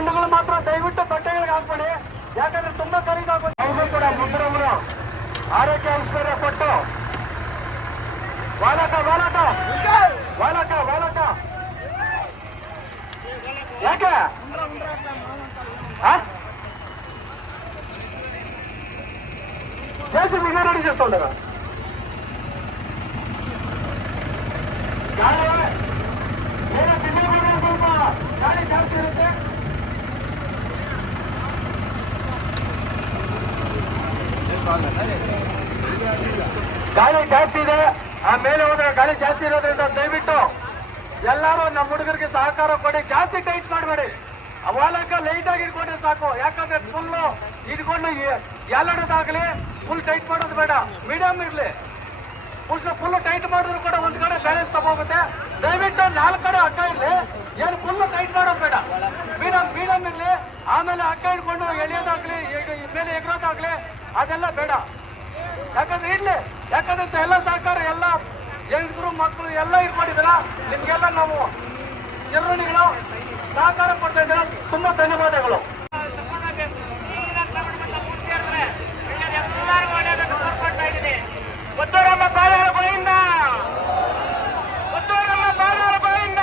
ಹಣ್ಣುಗಳು ಮಾತ್ರ ದಯವಿಟ್ಟು ಬಟ್ಟೆಗಳಿಗೆ ಹಾಕ್ಬೇಡಿ, ಯಾಕಂದ್ರೆ ತುಂಬಾ ಖರೀದಾಗುತ್ತೆ. ಅವರು ಕೂಡ ಮುಂದಿನವರು ಆರೋಗ್ಯ ಐಶ್ವರ್ಯ ಕೊಟ್ಟು ವಾಲಕ ವಾಲಕ ವಾಲಕ ವಾಲಕ ಯಾಕೆ చేసి మీకు రెడీ చేస్తుండగా ಸ್ವಲ್ಪ ಗಾಡಿ ಜಾಸ್ತಿ ಇರುತ್ತೆ. ಗಾಳಿ ಜಾಸ್ತಿ ಇದೆ, ಆ ಮೇಲೆ ಹೋದ್ರೆ ಗಾಳಿ ಜಾಸ್ತಿ ಇರೋದ್ರಿಂದ ದಯವಿಟ್ಟು ಎಲ್ಲರೂ ನಮ್ಮ ಹುಡುಗರಿಗೆ ಸಹಕಾರ ಕೊಡಿ. ಜಾಸ್ತಿ ಟೈಟ್ ಮಾಡಬೇಡಿ, ಅವಾಲಕ ಲೈಟ್ ಆಗಿ ಇಟ್ಕೊಂಡ್ರೆ ಸಾಕು. ಯಾಕಂದ್ರೆ ಫುಲ್ಲು ಇಟ್ಕೊಂಡು ಎಲ್ಲಡೋದಾಗ್ಲಿ ಫುಲ್ ಟೈಟ್ ಮಾಡೋದು ಬೇಡ, ಮೀಡಿಯಂ ಇರ್ಲಿ. ಫುಲ್ ಟೈಟ್ ಮಾಡಿದ್ರು ಕೂಡ ಒಂದ್ ಕಡೆ ಬ್ಯಾಲೆನ್ಸ್ ತಗೋಗುತ್ತೆ. ದಯವಿಟ್ಟು 4 ಕಡೆ ಹಗ್ಗ ಇರ್ಲಿ, ಏನು ಫುಲ್ ಟೈಟ್ ಮಾಡೋದು ಬೇಡ, ಮೀಡಿಯಂ ಇರ್ಲಿ. ಆಮೇಲೆ ಹಗ್ಗ ಇಟ್ಕೊಂಡು ಎಳೆಯೋದಾಗ್ಲಿ ಮೇಲೆ ಎಗರೋದಾಗ್ಲಿ ಅದೆಲ್ಲ ಬೇಡ. ಯಾಕಂದ್ರೆ ಇರ್ಲಿ, ಯಾಕಂದ್ರೆ ಎಲ್ಲ ಸಹಕಾರ ಎಲ್ಲ ಹೆಂಗಸರು ಮಕ್ಕಳು ಎಲ್ಲ ಇಟ್ಕೊಂಡಿದ್ದೀರ. ನಿಮ್ಗೆಲ್ಲ ನಾವು ಚಿರಋಣಿಗಳು ಸಹಕಾರ ಕೊಡ್ತಾ ಇದ್ದೀರ. ತುಂಬಾ ಧನ್ಯವಾದಗಳು. ಮುತ್ತೂರಮ್ಮ ಪಾದಾರ ಗೋವಿಂದ, ಮುತ್ತೂರಮ್ಮ ಪಾದಾರ ಗೋವಿಂದ,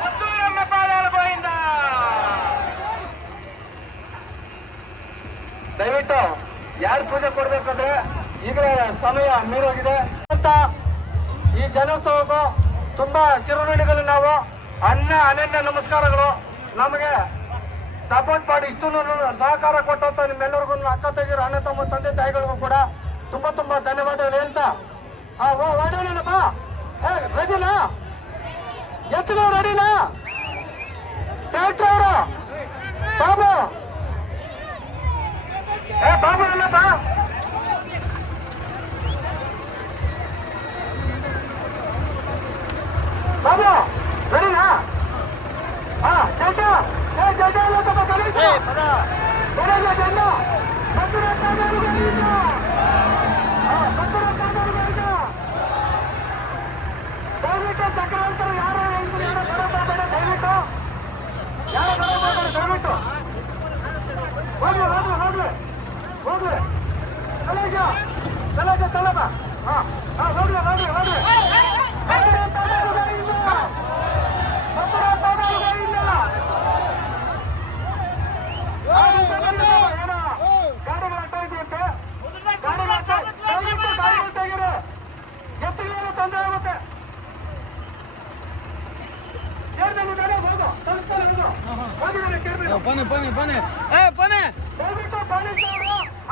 ಮುತ್ತೂರಮ್ಮ ಪಾದಾರ ಗೋವಿಂದ. ದಯವಿಟ್ಟು ಯಾರು ಪೂಜೆ ಕೊಡ್ಬೇಕಂದ್ರೆ ಈಗಲೇ ಸಮಯ ಮೀರೋಗಿದೆ ಅಂತ ಈ ಜನೋತ್ಸವಕ್ಕೂ ತುಂಬಾ ಚಿರಋಣಿಗಳು. ನಾವು ಅನನ್ಯ ನಮಸ್ಕಾರಗಳು. ನಮಗೆ ಸಪೋರ್ಟ್ ಮಾಡಿ ಇಷ್ಟು ಸಹಕಾರ ಕೊಟ್ಟಂತ ನಿಮ್ಮೆಲ್ಲರಿಗೂ, ಅಕ್ಕ ತಂಗಿರು, ಅಣ್ಣ ತಮ್ಮ ತಂದೆ ತಾಯಿಗಳಿಗೂ ಕೂಡ ತುಂಬಾ ತುಂಬಾ ಧನ್ಯವಾದಗಳು ಅಂತ. ಓಡೋಣಪ್ಪ, ರೆಡಿಲ್ಲ ಎತ್ತಿನವ್ರು ರೆಡಿಲ್ಲ, ಟ್ಯಾಕ್ಟ್ರ್ ಅವರು ಬಾಬು ಬಾಬು ಅಲ್ಲಪ್ಪ, ಬಾಬು ರೆಡಿನಾ? ದಯವಿಟ್ಟು ಚಕ್ರಾಂತರ ಯಾರು ದಯವಿಟ್ಟು ಯಾರು ದಯವಿಟ್ಟು ಹೋಗ್ಲಿ ಹೋಗ್ಲಿ ಹೋಗ್ಲಿ ಹೋಗ್ಲಿ ತಲೆಗೆ ತಲೆಬ ಹೋಗ್ಲಿ ಹೋಗ್ಲಿ ಹೋಗ್ಲಿ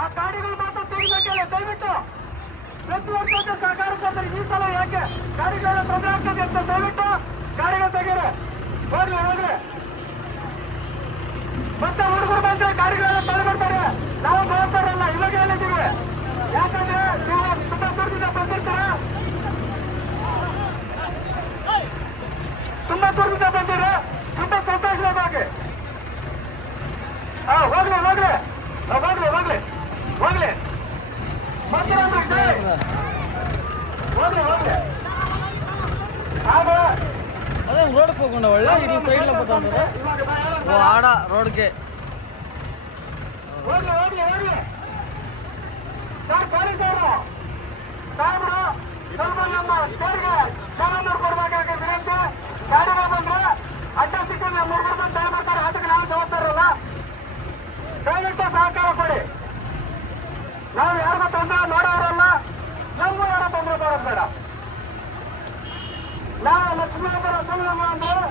ಆ ಗಾಡಿಗಳು ಮಾತ್ರ ತೆಗಿಬೇಕಲ್ಲ. ದಯವಿಟ್ಟು ಪ್ರತಿ ವರ್ಷ ಸಹಕಾರ ಕೊಡ್ತಾರೆ. ಈ ಸಲ ಯಾಕೆ ಗಾಡಿಗಳ ತೊಂದರೆ ಆಗ್ತದೆ ಅಂತ ದಯವಿಟ್ಟು ಗಾಡಿಗಳು ತೆಗೀರಿ. ಹೋಗ್ಲಿ ಹೋಗ್ಲಿ, ಮತ್ತೆ ಹುಡುಗರು ಬಂದ್ರೆ ಗಾಡಿಗಳೆಲ್ಲ ತಲೆಬಿಡ್ತಾರೆ. ನಾವು ಬರ್ತಾರಲ್ಲ ಇವಾಗ ಹೇಳಿದ್ದೀವಿ. ಯಾಕಂದ್ರೆ ನೀವು ತುಂಬಾ ದೂರದಿಂದ ಬಂದಿರ್ತೀರ, ತುಂಬಾ ದೂರದಿಂದ ಬಂದಿರಿ. ತುಂಬಾ ಸಂತೋಷವಾಗಿ ಹೋಗ್ಲಿ ಹೋಗ್ಲಿ ಹೋಗ್ಲಿ ಹೋಗ್ಲಿ ಹೋಗ್ಲಿ ಹೋಗ್ಲಿ ಹೋಗ್ಲಿ ಅದೇ ರೋಡ್ ಹೋಗೋಣ. ಒಳ್ಳೆ ಇಲ್ಲಿ ಸೈಡ್ಲ ಬರ್ತಂದ್ರೆ ಆಡ ರೋಡ್ಗೆ ಹೋಗ್ಲಿ ಹೋಗ್ಲಿ ಹೋಗ್ಲಿ. ಸರ್ ಪೊಲೀಸರು ಸಾಹೇಬ್ರು ಸ್ವಲ್ಪ ನಮ್ಮ ಸ್ಟೇಟ್ಗೆ ಸೇವೆ ಮಾಡ್ಕೊಡ್ಬೇಕಾಗಿ ವಿನಂತಿ. ಗಾಡಿಗಳು ಬಂದ್ರೆ ಅಡ್ಡ ಸಿಕ್ಕ ನಮ್ಮ ಹುಡುಗರು ಬಂದು ದಯ ಮಾಡ್ತಾರೆ. ಅದಕ್ಕೆ ನಾವು ಜವಾಬ್ದಾರಲ್ಲ. ದಯವಿಟ್ಟು ಸಹಕಾರ ಕೊಡಿ. ನಾವು ಯಾರಿಗೂ ತೊಂದರೆ ನೋಡೋರಲ್ಲ, ನಮಗೂ ಯಾರೋ ತೊಂದರೆ ಬರೋದು ಬೇಡ. ನಾವು ಲಕ್ಷ್ಮೀಪುರ ಸಂಗಮ ಅಂದ್ರೆ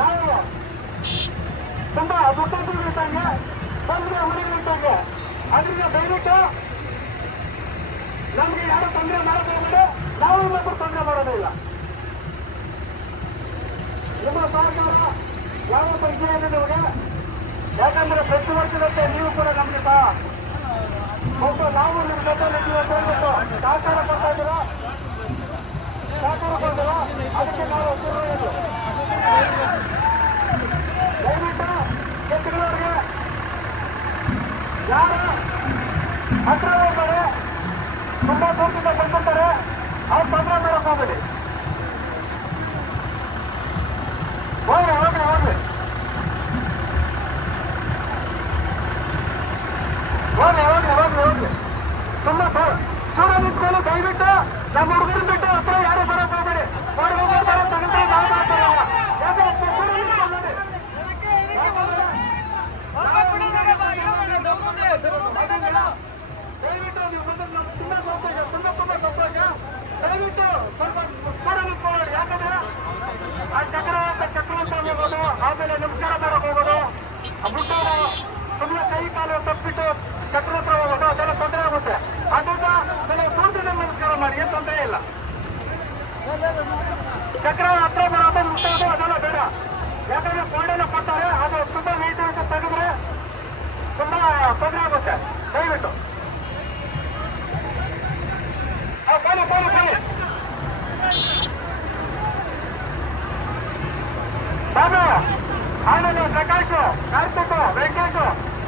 ನಾವು ತುಂಬಾ ಮುಖ್ಯಮಂತ್ರಿ ಇಟ್ಟಂಗೆ ಬಂದ್ರೆ ಹುಡುಗರು ಇಟ್ಟಂಗೆ. ಅದರಿಂದ ದಯವಿಟ್ಟು ನಮ್ಗೆ ಯಾರು ತೊಂದರೆ ಮಾಡೋದಿಲ್ಲ, ನಾವು ಇನ್ನೊಬ್ಬರು ತೊಂದರೆ ಮಾಡೋದಿಲ್ಲ. ನಿಮ್ಮ ಸಹಕಾರ ಯಾವ ಪರಿಚಯ ಇದೆ ನಿಮಗೆ? ಯಾಕಂದ್ರೆ ಪ್ರತಿ ವರ್ಷದಂತೆ ನೀವು ಕೂಡ ನಮ್ಗೆ ಮತ್ತು ನಾವು ನಿಮ್ಮ ಜೊತೆ ಹೇಳ್ಬಿಟ್ಟು ಸಹಕಾರ ಕೊಡ್ತಾ ಇದ್ದೀರ, ಸಹಕಾರ ಕೊಡ್ತೀರ. ಅದಕ್ಕೆ ನಾವು ದಯವಿಟ್ಟು ಎತ್ತುಗಳವ್ರಿಗೆ ಯಾರು ಹತ್ರ ಹೋಗ್ತಾರೆ, ತುಂಬಾ ದೂರದಿಂದ ಬಂದ್ಬಿಡ್ತಾರೆ, ಅವ್ರು ತೊಂದರೆ ಮಾಡಕ್ ಹೋಗ್ಬೇಡಿ. ಹೋಗ್ರಿ ಹೋಗ್ರಿ ಹೋಗ್ರಿ ನಮ್ಮ ಹುಡುಗರು ಬಿಟ್ಟು ಹತ್ರ ಯಾರು ಬರಕ್ ಹೋಗ್ಬೇಡಿ. ದಯವಿಟ್ಟು ನೀವು ತುಂಬಾ ಸಂತೋಷ. ದಯವಿಟ್ಟು ಸ್ವಲ್ಪ ಕೂಡ ನಿಂತ್ಕೊಳ್ಳಿ. ಯಾಕಂದ್ರೆ ಆ ಚಕ್ರವಂತ ಹೋಗೋದು, ಆಮೇಲೆ ನಮಸ್ಕಾರ ಮಾಡಕ್ ಹೋಗೋದು, ಮುಟ್ಟೋದು, ಸುಮ್ಮನೆ ಕೈ ಕಾಲು ತಪ್ಪಿಟ್ಟು ಚಕ್ರವರ್ತಿ ಹೋಗೋದು, ಅದೆಲ್ಲ ತೊಂದರೆ ಆಗುತ್ತೆ. ಅದರಿಂದ ಕೆಲವು ಸೂರ್ಯನ ನಮಸ್ಕಾರ ಮಾಡಿ, ಏನು ತೊಂದರೆ ಇಲ್ಲ. ಚಕ್ರ ಹತ್ರ ಬರೋದು, ಮುಟ್ಟೋದು ಅದೆಲ್ಲ ಬೇಡ. ಯಾಕಂದ್ರೆ ಗೋಡೆನ ಕೊಡ್ತಾರೆ, ಅದು ತುಂಬಾ ವೆಯ್ಟ್ ತೆಗೆದ್ರೆ ತುಂಬಾ ತೊಂದರೆ ಆಗುತ್ತೆ. ದಯವಿಟ್ಟು ಬಾಬು, ಆಮೇಲೆ ಪ್ರಕಾಶ್, ಕಾರ್ತಿಕ್, ವೆಂಕಟೇಶ್,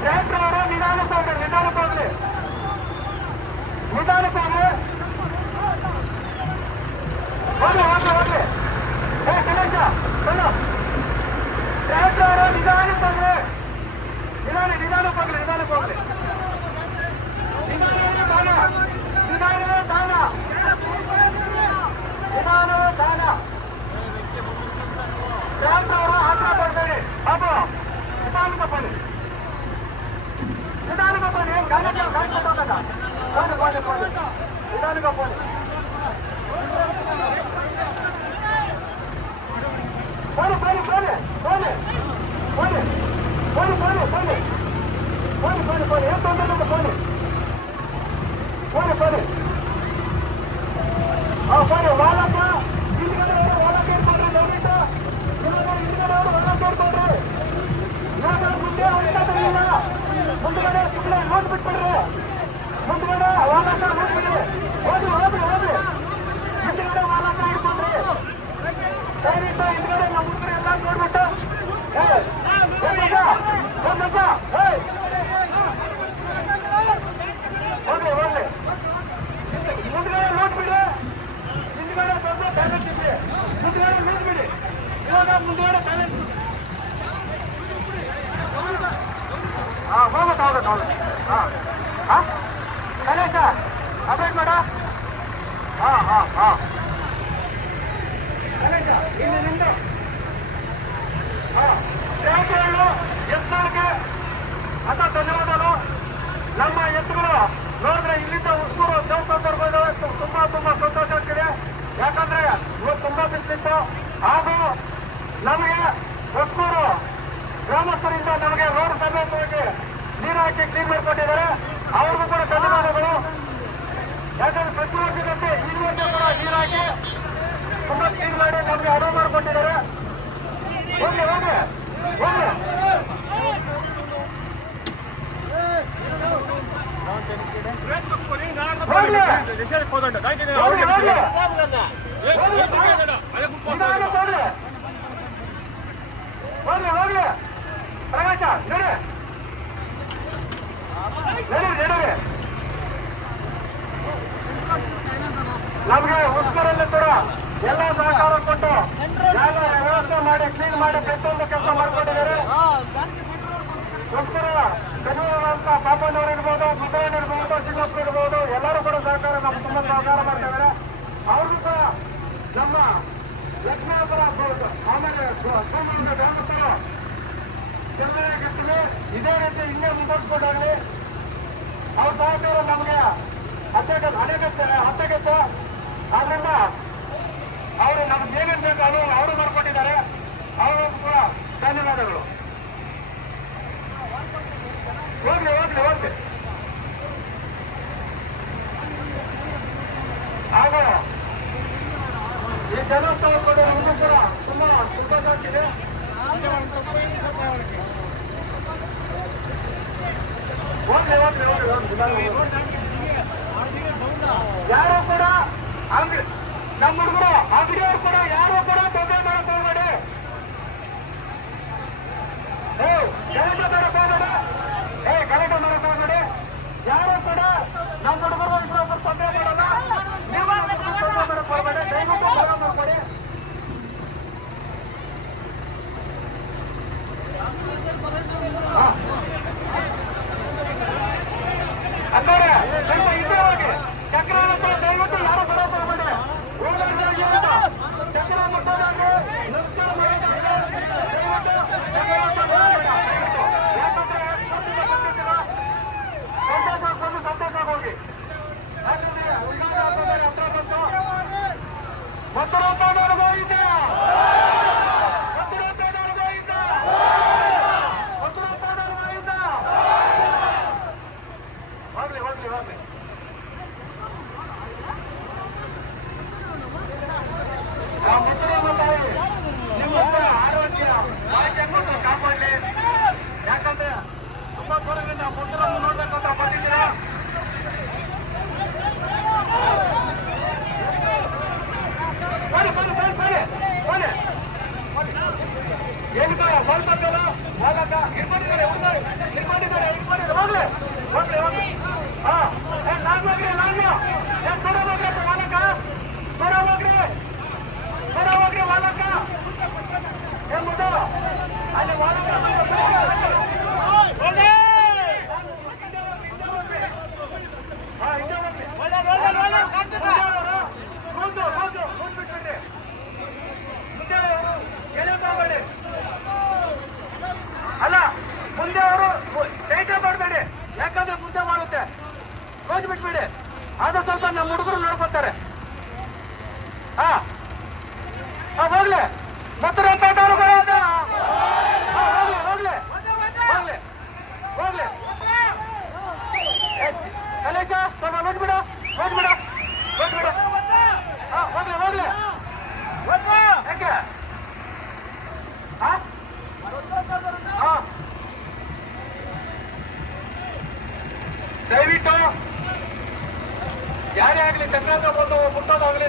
ಜಯಂತ್ರ ಅವರು ನಿಧಾನಕ್ಕೆ ಹೋಗ್ಲಿ. ಹೋಗ್ಲಿ. ಹೇ ಕಲೇಶ, ಬನ್ನು. ಜಯಂತ್ರ ಅವರು ನಿಧಾನಕ್ಕೆ ಹೋಗ್ಲಿ. ನಿಧಾನಕ್ಕೆ ಹೋಗ್ಲಿ. ನಿಧಾನವೇ ದಾನ. ಜಯಂತ್ರವರು ಆಟ ಕೊಡ್ಬೇಡಿ. ಬಾಬು, ನಿಧಾನಕ್ಕೆ ಬನ್ನಿ. ನಿಧಾನಕ್ಕೆ ಬನ್ನಿ. ನಿಧಾನಕ್ಕೆ ಬನ್ನಿ. ವಾಲಕ ಹಿಂದ್ಗಡೆ ಹೊಲಕ್ಕೆ ಇರ್ಬೋದು. ದಯವಿಟ್ಟು ಮುಂದ್ಗಡೆ ಸುಮ್ಮನೆ ನೋಟ್ ಬಿಟ್ಬಿಡ್ರಿ. ಮುಂದ್ಗಡೆ ವಾಲಕ ನೋಡ್ಬಿಡ್ರಿ. ಹೋಗಿ ಹಿಂದ್ಗಡೆ ವಾಲಕ ಇಟ್ಕೊಂಡ್ರಿ. ದಯವಿಟ್ಟು ಹಿಂದ್ಗಡೆ ನಮ್ಮ ಹುಡುಗರು ಎಲ್ಲ ನೋಡ್ಬಿಟ್ಟು ಹೋಗ್ಲಿ. ಮುಂದ್ಗಡೆ ನೋಡ್ಬಿಡಿ. ಹಿಂದ್ಗಡೆ ದೊಡ್ಡ ಬ್ಯಾಲೆನ್ಸ್ ಇದ್ರಿ. ಮುಂದ್ಗಡೆ ನೋಡ್ಬಿಡಿ. ಇವಾಗ ಮುಂದ್ಗಡೆ ಬ್ಯಾಲೆನ್ಸ್ ಹೋಗುತ್ತೆ. ಕಲೇಶ ಅಪ್ಡೇಟ್ ಮಾಡ. ಕಲೇಶ ಇಲ್ಲಿ ನಿಂದು ಸೇವೆಗಳು ಎತ್ತುಗಳಿಗೆ ಅಂತ ಧನ್ಯವಾದಗಳು. ನಮ್ಮ ಎತ್ತುಗಳು ನೋಡಿದ್ರೆ ಇಲ್ಲಿಂದ ಉಸ್ಕೂರು ದೇವಸ್ಥಾನದವರೆಗೂ ಇದ್ದಾವೆ. ತುಂಬಾ ಸಂತೋಷ ಆಗ್ತಿದೆ. ಯಾಕಂದ್ರೆ ಇವತ್ತು ತುಂಬಾ ಬಿಸಿಲಿತ್ತು. ಹಾಗೂ ನಮಗೆ ಉಸ್ಕೂರು ಗ್ರಾಮಸ್ಥರಿಂದ ನಮಗೆ ರೋಡ್ ಸಮೇತವಾಗಿ ನೀರು ಹಾಕಿ ಕ್ಲೀನ್ ಮಾಡಿಕೊಟ್ಟಿದ್ದಾರೆ. ಅವ್ರಿಗೂ ಕೂಡ ಧನ್ಯವಾದಗಳು. ಯಾಕಂದ್ರೆ ಪ್ರತಿ ವರ್ಷದಂತೆ ಈ ವರ್ಷ ಕೂಡ ನೀರು ಹಾಕಿ ತುಂಬಾ ಕ್ಲೀನ್ ಮಾಡಿ ನಮಗೆ ಅನುವು ಮಾಡಿಕೊಟ್ಟಿದ್ದಾರೆ. ಹೋಗಿ ಪ್ರಕಾಶ ನಡೆ. ನಮಗೆ ಉಸ್ಕೂರಲ್ಲಿ ಕೂಡ ಎಲ್ಲ ಸಹಕಾರ ಕೊಟ್ಟು ವ್ಯವಸ್ಥೆ ಮಾಡಿ ಕ್ಲೀನ್ ಮಾಡಿ ಪ್ರತಿಯೊಂದು ಕೆಲಸ ಮಾಡಿಕೊಂಡಿದ್ದಾರೆ. ಉಸ್ಕೂರು ಕನ್ನಡ ಪಾಪಣ್ಣವ್ರು ಇರ್ಬೋದು, ಮುದ್ದಯ್ಯನ್ ಇರ್ಬೋದು, ಶಿವಪ್ಪ ಇರ್ಬೋದು, ಎಲ್ಲರೂ ಕೂಡ ಸಹಕಾರ ನಮ್ಗೆ ತುಂಬಾ ಸಹಕಾರ ಮಾಡ್ತಾ ಇದ್ದಾರೆ. ಅವ್ರಿಗೂ ಕೂಡ ನಮ್ಮ ಯಜ್ಞಾಪುರ ಆಮೇಲೆ ಗ್ರಾಮಸ್ಥರು ಚೆನ್ನಾಗಿರ್ತೀವಿ. ಇದೇ ರೀತಿ ಇನ್ನೇ ಮುಂದುವರ್ಸ್ಕೊಂಡಾಗಲಿ. ಅವ್ರ ಸಹಕಾರ ನಮಗೆ ಹತ್ತಗೆತ್ತು. ಆದ್ರಿಂದ ಅವರು ನಮ್ಗೆ ಏನೇನು ಬೇಕು ಅದು ಅವರು ಮಾಡ್ಕೊಟ್ಟಿದ್ದಾರೆ. ಅವರು ಕೂಡ ಧನ್ಯವಾದಗಳು. ಹೋಗ್ಲಿ. ಹಾಗೂ ಈ ಜನೋತ್ಸವ ಕೂಡ ಇನ್ನೂ ಕೂಡ ತುಂಬಾ ಸಂತೋಷ ಆಗ್ತಿದೆ. ಯಾರು ಕೂಡ ನಮ್ಮ ಹುಡುಗರು ಅಂಗಡಿಯವರು ಕೂಡ ಯಾರು ಕೂಡ ತೊಂದರೆ ಮಾಡಕ್ ಹೋಗ್ಬೇಡಿ. ಗಲಾಟೆ ಮಾಡಕ್ ಹೋಗ್ಬೇಡಿ. ಯಾರು ಕೂಡ ನಮ್ಮ ಹುಡುಗರು ಇನ್ನೊಬ್ಬರು ತೊಂದರೆ ಮಾಡಲ್ಲ. ನೀವು ತೊಂದರೆ ಮಾಡಕ್ ಹೋಗ್ಬೇಡಿ. ದಯವಿಟ್ಟು ಬರ ಮಾಡ್ಕೊಡಿ. ಅಂದ್ರೆ ಸ್ವಲ್ಪ ಹಿಂದೆ ಹೋಗಿ. ಚಕ್ರ ದಯವಿಟ್ಟು ಯಾರು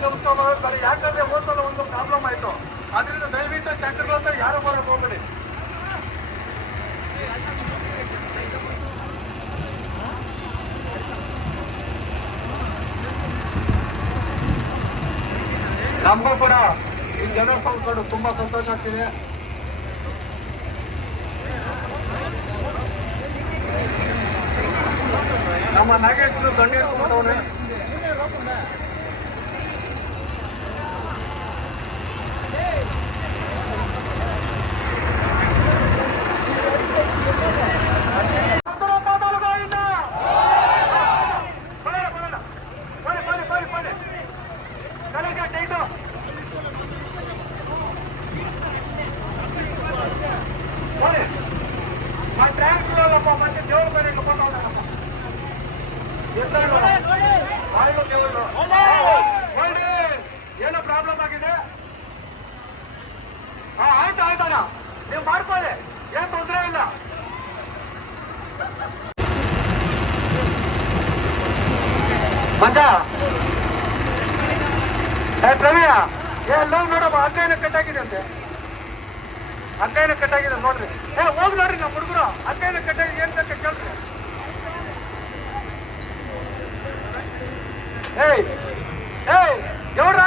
ನಮಸ್ಕಾರ ಮಾಡೋದು, ಯಾಕಂದ್ರೆ ಹೋದ್ಸಲ ಒಂದು ಪ್ರಾಬ್ಲಮ್ ಆಯ್ತು. ಅದರಿಂದ ದಯವಿಟ್ಟು ಟ್ರ್ಯಾಕ್ಟರ್ಗಳ ಹತ್ರ ಯಾರು ಬರೋಕೆ ಹೋಗ್ಬೇಡಿ. ನಮಗೂ ಕೂಡ ಈ ಜನ ಸಂಸ್ಕೊಂಡು ತುಂಬಾ ಸಂತೋಷ ಆಗ್ತಿದೆ. ನಮ್ಮ ನಾಗೇಶ್ವರು ಕಣ್ಣೀರು ಕೊಟ್ಟವ್ರೆ. ಮತ್ತೆ ದೇವ್ರ ಬೇರೆ ಏನೋ ಪ್ರಾಬ್ಲಮ್ ಆಗಿದೆ. ಆಯ್ತು ಆಯ್ತಣ್ಣ, ನೀವು ಮಾಡ್ಕೊಳ್ಳಿ, ಏನ್ ತೊಂದರೆ ಇಲ್ಲ. ಮಂಜ ಪ್ರವೀಯ ಎಲ್ಲ ನೋಡಪ್ಪ, ಹಗ್ಗೇನ ಕಟ್ಟಾಗಿದೆ ಅಂತೆ. ಹಗ್ಗೇನ ಕಟ್ಟಾಗಿದೆ ನೋಡ್ರಿ. ಹೋಗಿ ನೋಡ್ರಿ ನಮ್ಮ ಹುಡುಗರು ಹಗ್ಗೇನ ಕಟ್ಟಾಗಿದೆ ಏನ್ ಕಟ್ಟ ಕೇಳ್ರಿ. ಏಯ್ ಏಯ್ ಗೌಡ್ರ,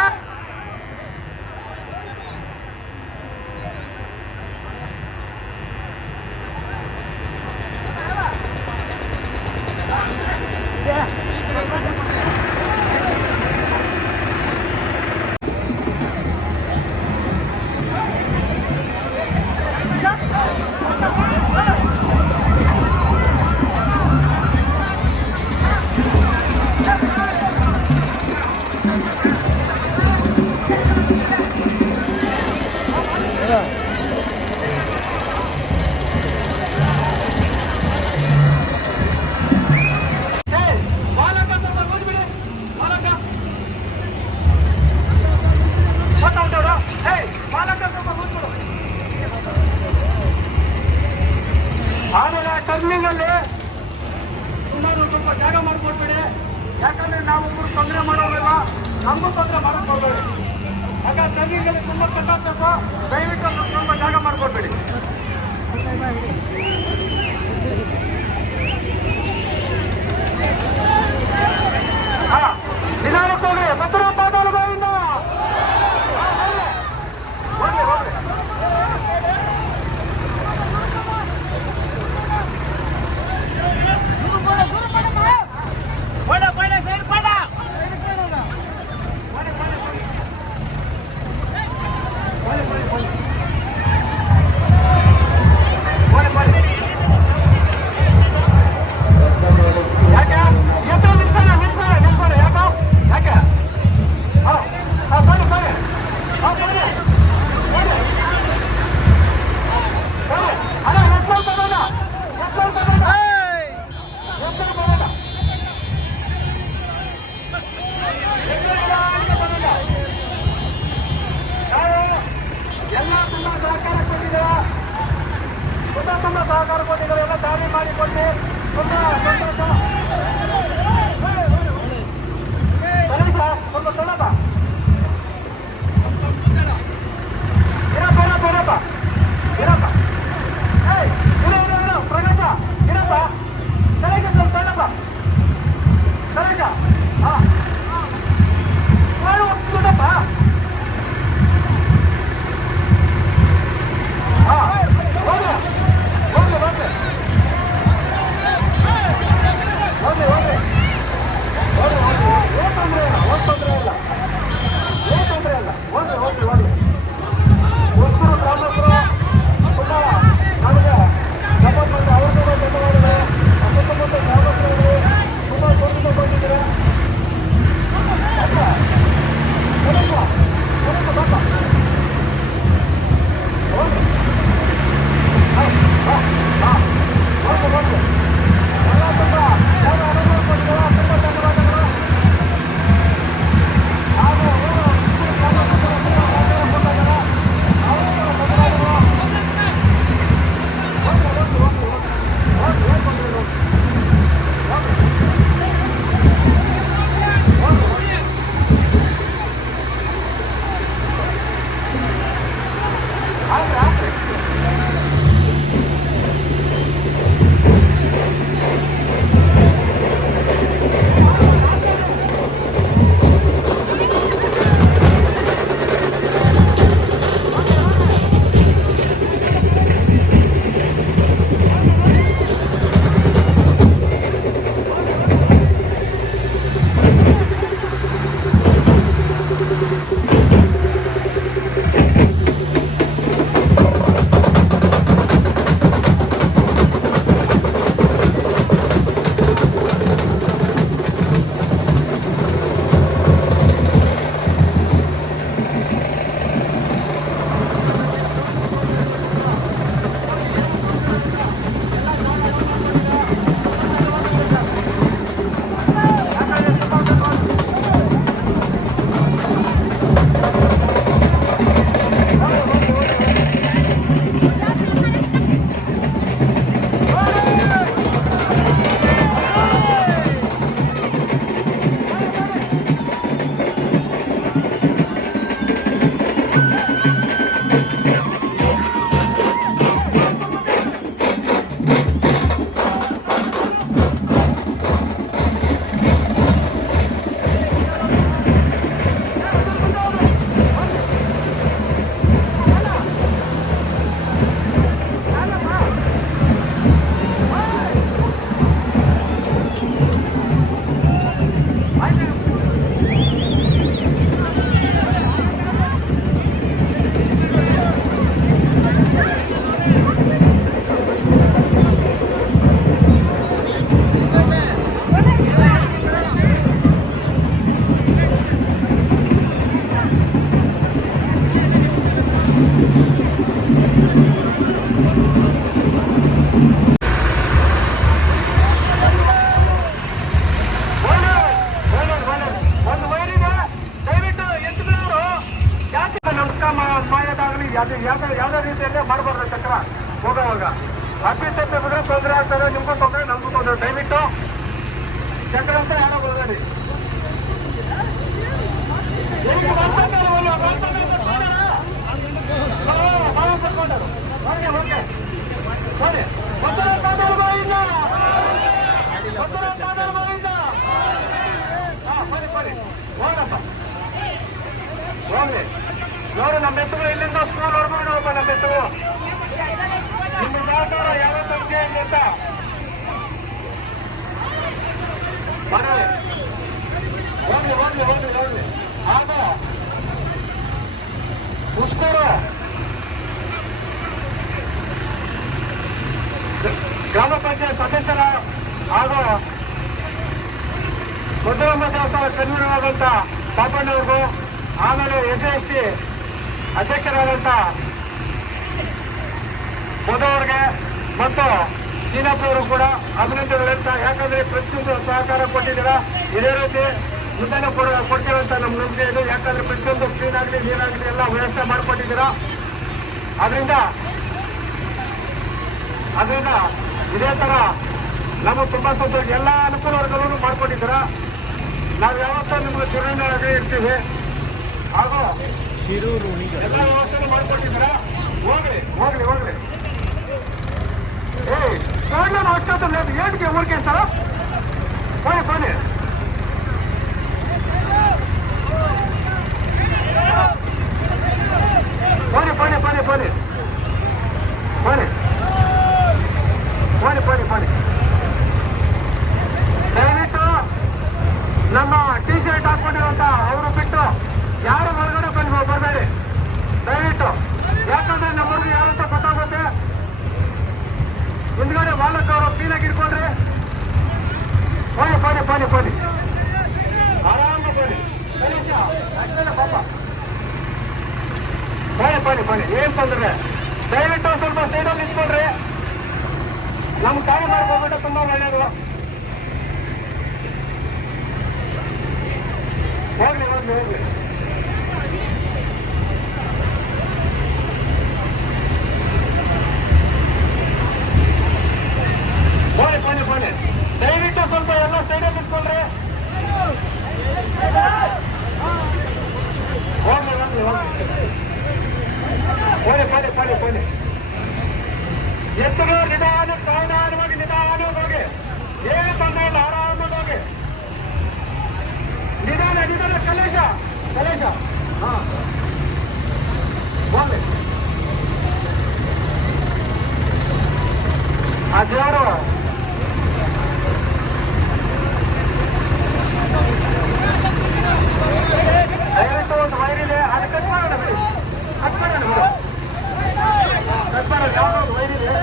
ಆಮೇಲೆ ಟರ್ನಿಂಗ್ ಅಲ್ಲಿ ಇನ್ನೊಂದು ಸ್ವಲ್ಪ ಜಾಗ ಮಾಡ್ಕೊಡ್ಬೇಡಿ. ಯಾಕಂದ್ರೆ ನಾವು ಒಬ್ಬರು ತೊಂದರೆ ಮಾಡೋದಿಲ್ಲ, ನಮಗೂ ತೊಂದರೆ ಮಾಡಕ್ ಹೋಗ್ಬೇಡಿ. ಆಗ ಟರ್ನಿಂಗ್ ಅಲ್ಲಿ ತುಂಬಾ ಕಟ್ಟಾಗ್ಬೇಕು, ದಯವಿಟ್ಟು ಸ್ವಲ್ಪ ಜಾಗ ಮಾಡ್ಕೊಡ್ಬೇಡಿ. ನಿಧಾನಕ್ಕೆ ಹೋಗ್ರಿ, ಬಸರ ಪಾದಾಲುಗಳಿಂದ ಹೋಗ್ರಿ ಹೋಗ್ರಿ. ಸಹಕಾರ ಕೊಟ್ಟಿದ್ದಾರೆ, ಎಲ್ಲ ದಾರಿ ಮಾಡಿಕೊಟ್ಟು ಸ್ವಲ್ಪ ತೊಳಪ್ಪ ಇರಪ್ಪ ಇರಪ್ಪ ಪ್ರಕಾಶ ಇರಪ್ಪ ಸರಿಗ ಸ್ವಲ್ಪ ತೊಳಪ್ಪ ಸರಿಗ ಹೋಗ್ತದಪ್ಪ. ಹೋಗಿ ಏನು ತೊಂದರೆ ಇಲ್ಲ. ಅದು ಯಾವ್ದೇ ರೀತಿಯಲ್ಲೇ ಮಾಡಬಾರ್ದು ಚಕ್ರ ಹೋಗೋವಾಗ. ಅಪ್ಪಿತಪ್ಪಿ ಬಿದ್ರೆ ತೊಂದರೆ ಆಗ್ತದೆ, ನಿಮ್ಗೂ ತೊಂದರೆ ನಮಗೂ ತೊಂದರೆ. ದಯವಿಟ್ಟು ಚಕ್ರ ಅಂತ ಯಾರೋ ಬರ್ಬೇಡಿ. ಹೋಗ್ಲಿ ನೋಡಿ, ನಮ್ಮ ಎತ್ತುಗಳು ಇಲ್ಲಿಂದ ಸ್ಕೂಲ್ ಹೊರಗಡೆ ಹೋಗ್ಬ. ನಮ್ಮ ಎತ್ತುಗಳು ನಿಮ್ಮ ಸಹಕಾರ ಯಾರೋ ನಮ್ಗೆ ಅಂತ ಹೋಗ್ಲಿ ಹೋಗ್ಲಿ ಹೋಗ್ಲಿ ಹೋಗ್ಲಿ. ಆಗ ಮುಸ್ಕೂರು ಗ್ರಾಮ ಪಂಚಾಯತ್ ಸದಸ್ಯರ ಹಾಗೂ ಮುದ್ದರಮ್ಮ ದೇವಸ್ಥಾನ ಕನ್ನಡವಾದಂಥ ಪಾಪಣ್ಣವ್ರಿಗೂ, ಆಮೇಲೆ SC ಅಧ್ಯಕ್ಷರಾದಂಥ ಮಧುವ್ರಿಗೆ ಮತ್ತು ಶ್ರೀನಾಥ್ ಕೂಡ ಅಭಿನಂದನೆಗಳು ಹೇಳ್ತಾ. ಯಾಕಂದ್ರೆ ಪ್ರತಿಯೊಂದು ಸಹಕಾರ ಕೊಟ್ಟಿದ್ದೀರಾ, ಇದೇ ರೀತಿ ಮುಂದೆನೂ ಕೊಡ್ತೀರಂತ ನಮ್ಮ ನಂಬಿಕೆ ಇದೆ. ಯಾಕಂದ್ರೆ ಪ್ರತಿಯೊಂದು ಕ್ಲೀನಾಗಲಿ ನೀರಾಗಲಿ ಎಲ್ಲ ವ್ಯವಸ್ಥೆ ಮಾಡಿಕೊಟ್ಟಿದ್ದೀರಾ. ಅದರಿಂದ ಇದೇ ಥರ ನಮಗೆ ತುಂಬ ಸಂತೋಷ. ಎಲ್ಲ ಅನುಕೂಲಗಳನ್ನು ಮಾಡಿಕೊಟ್ಟಿದ್ದೀರಾ. ನಾವು ಯಾವತ್ತೂ ನಿಮ್ಗೆ ಚಿರಋಣಿಯಾಗಿ ಇರ್ತೀವಿ. ಹಾಗೂ ಎಲ್ಲ ವ್ಯವಸ್ಥೆ ಮಾಡಿಕೊಟ್ಟಿದ್ದೀರಾ. ಹೋಗ್ಲಿ ಹೋಗ್ಲಿ ಹೋಗ್ಲಿ. ನೋಡ್ಲಿ ಅಷ್ಟೊತ್ತು ಏಟಿಗೆ ಊರಿಗೆ ಸರ ಬನ್ನಿ ಬನ್ನಿ. ಬನ್ನಿ ಬನ್ನಿ ಬನ್ನಿ ಬನ್ನಿ ಬನ್ನಿ ಬನ್ನಿ ಬನ್ನಿ ಬನ್ನಿ. ದಯವಿಟ್ಟು ನಮ್ಮ T-ಶರ್ಟ್ ಹಾಕೊಂಡಿರುವಂತ ಅವರು ಬಿಟ್ಟು ಯಾರು ಹೊರಗಡೆ ಬರಬೇಡಿ ದಯವಿಟ್ಟು. ಯಾಕಂದ್ರೆ ನಮ್ಮವ್ರಿಗೆ ಯಾರಂತ ಗೊತ್ತಾಗುತ್ತೆ. ಮುಂದ್ಗಡೆ ಬಾಲಕ್ ಅವರು ಕ್ಲೀನಾಗಿ ಇಟ್ಕೊಂಡ್ರಿ. ಬನ್ನಿ ಬನ್ನಿ ಬನ್ನಿ ಬನ್ನಿ ಆರಾಮ ಬನ್ನಿ. ಪಾಪ ಬನ್ನಿ ಬನ್ನಿ ಬನ್ನಿ. ಏನ್ ತೊಂದ್ರೆ, ದಯವಿಟ್ಟು ಸ್ವಲ್ಪ ಸೈಡಲ್ಲಿ ನಿಂತ್ಕೊಳ್ರಿ. ನಮ್ ಕಾಯಿ ಮಾಡ್ಕೊಬಿಟ್ಟು ತುಂಬಾ ಒಳ್ಳೇದು. ಹೋಗ್ಲಿ ಹೋಗ್ಲಿ ಹೋಗ್ಲಿ. ಬನ್ನಿ ಬನ್ನಿ ಬನ್ನಿ. ದಯವಿಟ್ಟು ಸ್ವಲ್ಪ ಎಲ್ಲ ಸೈಡಲ್ಲಿ ನಿಂತ್ಕೊಳ್ರಿ. ಹೋಗ್ಲಿ ಹೋಗ್ಲಿ ಹೋಗ್ಲಿ. ಬನ್ನಿ ಬನ್ನಿ ಬನ್ನಿ ಬನ್ನಿ. ಎತ್ತುಗಳು ನಿಧಾನವಾಗಿ ಹೋಗಿ. ಏನ್ ತೊಂದರೆ ಇಲ್ಲ, ಆರಾಮಾಗಿ ಹೋಗಿ. ನಿಧಾನ ನಿಧಾನ. ಕಲೇಶ ಹಾ ಹೋಗ್ಲಿ. ಆ ದೇವರು ದಯವಿಟ್ಟು ಒಂದು ವೈರಿದೆ, ಅದು ಕಟ್ ಮಾಡೋಣ ಬಿಡಿ. ಕಟ್ ಮಾಡೋಣ ಯಾವುದೋ ಒಂದು ವೈರಿದೆ.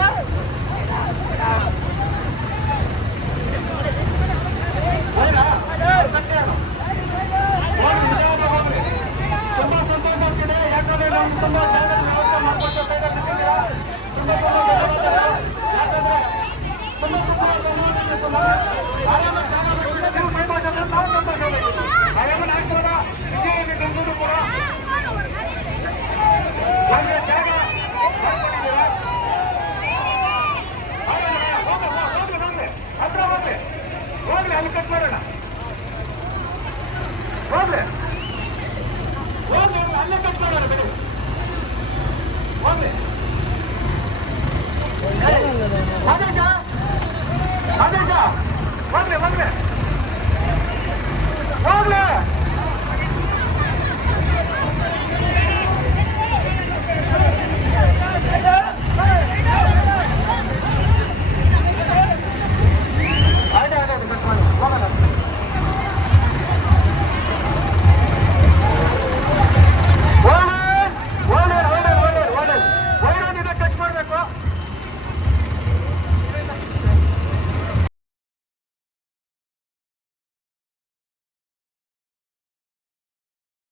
ತುಂಬಾ ಸಂತೋಷ ಆಗ್ತಿದೆ. ಯಾಕಂದ್ರೆ ನಾವು ತುಂಬಾ